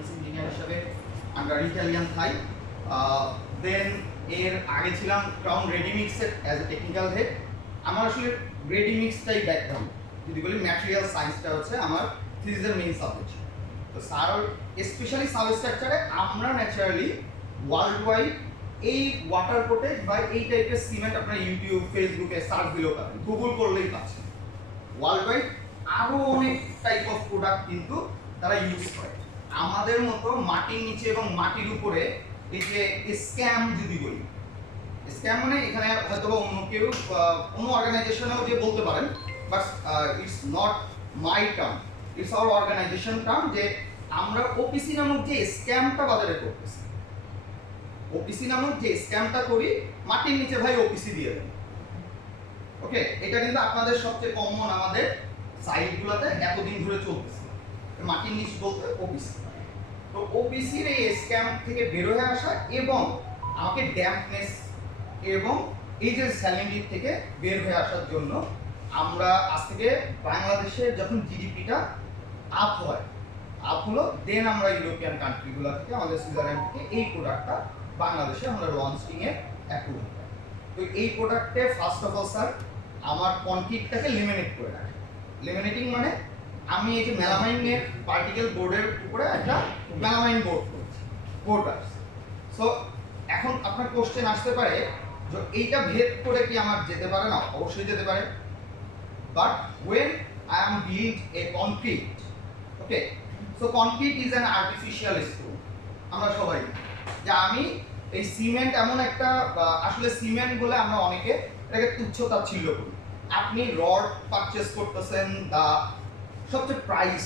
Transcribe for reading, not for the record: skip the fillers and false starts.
Sales engineer হিসেবে under Italian Thai. Then এর আগে ছিলাম ক্রাউন রেডিমিক্সের অ্যাজ এ টেকনিক্যাল হেড। আমার আসলে রেডিমিক্সটাই ব্যাকগ্রাউন্ড, যদি বলি ম্যাটেরিয়াল সায়েন্সটা হচ্ছে আমার থিসিসের মেইন সাবজেক্ট। তো স্যার স্পেশালি সাবস্ট্রাকচারে আমরা ন্যাচারালি ওয়ার্ল্ড ওয়াইড এই ওয়াটার প্রোটেক্ট বা এই টাইপের সিমেন্ট আপনার ইউটিউব ফেসবুকে সার্চ দিলেও পাবেন, গুগল করলেই পাচ্ছেন। ওয়ার্ল্ড ওয়াইড আরও অনেক টাইপ অফ প্রোডাক্ট কিন্তু তারা ইউজ করে। আমাদের মতো মাটির নিচে এবং মাটির উপরে এই যে স্ক্যাম যদি বলি, স্ক্যাম মানে এখানে হয়তো অন্য কেউ কোনো অর্গানাইজেশনেও যে বলতে পারেন, but it's not my term, it's our organization term, যে আমরা ওপিসি নামক যে স্ক্যামটা বাজারে করতেছি, ওপিসি নামক যে স্ক্যামটা করি, মাটির নিচে ভাই ওপিসি দিয়ে দেন। ওকে, এটা কিন্তু আপনাদের সবচেয়ে কমন আমাদের সাইটগুলোতে এতদিন ধরে চলতেছে। মাটির নিচ বলতে ওপিসি। তো ওপিসির এই স্ক্যাম থেকে বের হয়ে আসা এবং আমাকে ড্যাম্পনেস এবং এই যে স্যালিনিটি থেকে বের হয়ে আসার জন্য আমরা আজ থেকে বাংলাদেশের যখন জিডিপিটা আপ হলো, দেন আমরা ইউরোপিয়ান কান্ট্রিগুলো থেকে, আমাদের সুইজারল্যান্ড থেকে এই প্রোডাক্টটা বাংলাদেশে আমরা লঞ্চিংয়ের অ্যাপ্রুভ করি। তো এই প্রোডাক্টে ফার্স্ট অফ অল স্যার আমার কনক্রিটটাকে লেমিনেট করে রাখে। লেমিনেটিং মানে আমি এই যে মেলামাইনের পার্টিকেল বোর্ডের উপরে একটা মেলামাইন বোর্ড আসছে। সো এখন আপনার কোশ্চেন আসতে পারে যে এইটা ভেদ করে কি আমার যেতে পারে না? অবশ্যই যেতে পারে, but when I am build a concrete, okay, so concrete is an artificial stone. আমরা সবাই যে আমি এই সিমেন্ট এমন একটা, আসলে সিমেন্ট বলে আমরা অনেকে এটাকে তুচ্ছ-তাচ্ছিল্য করি। আপনি রড পারচেস করতেছেন, সবচেয়ে প্রাইস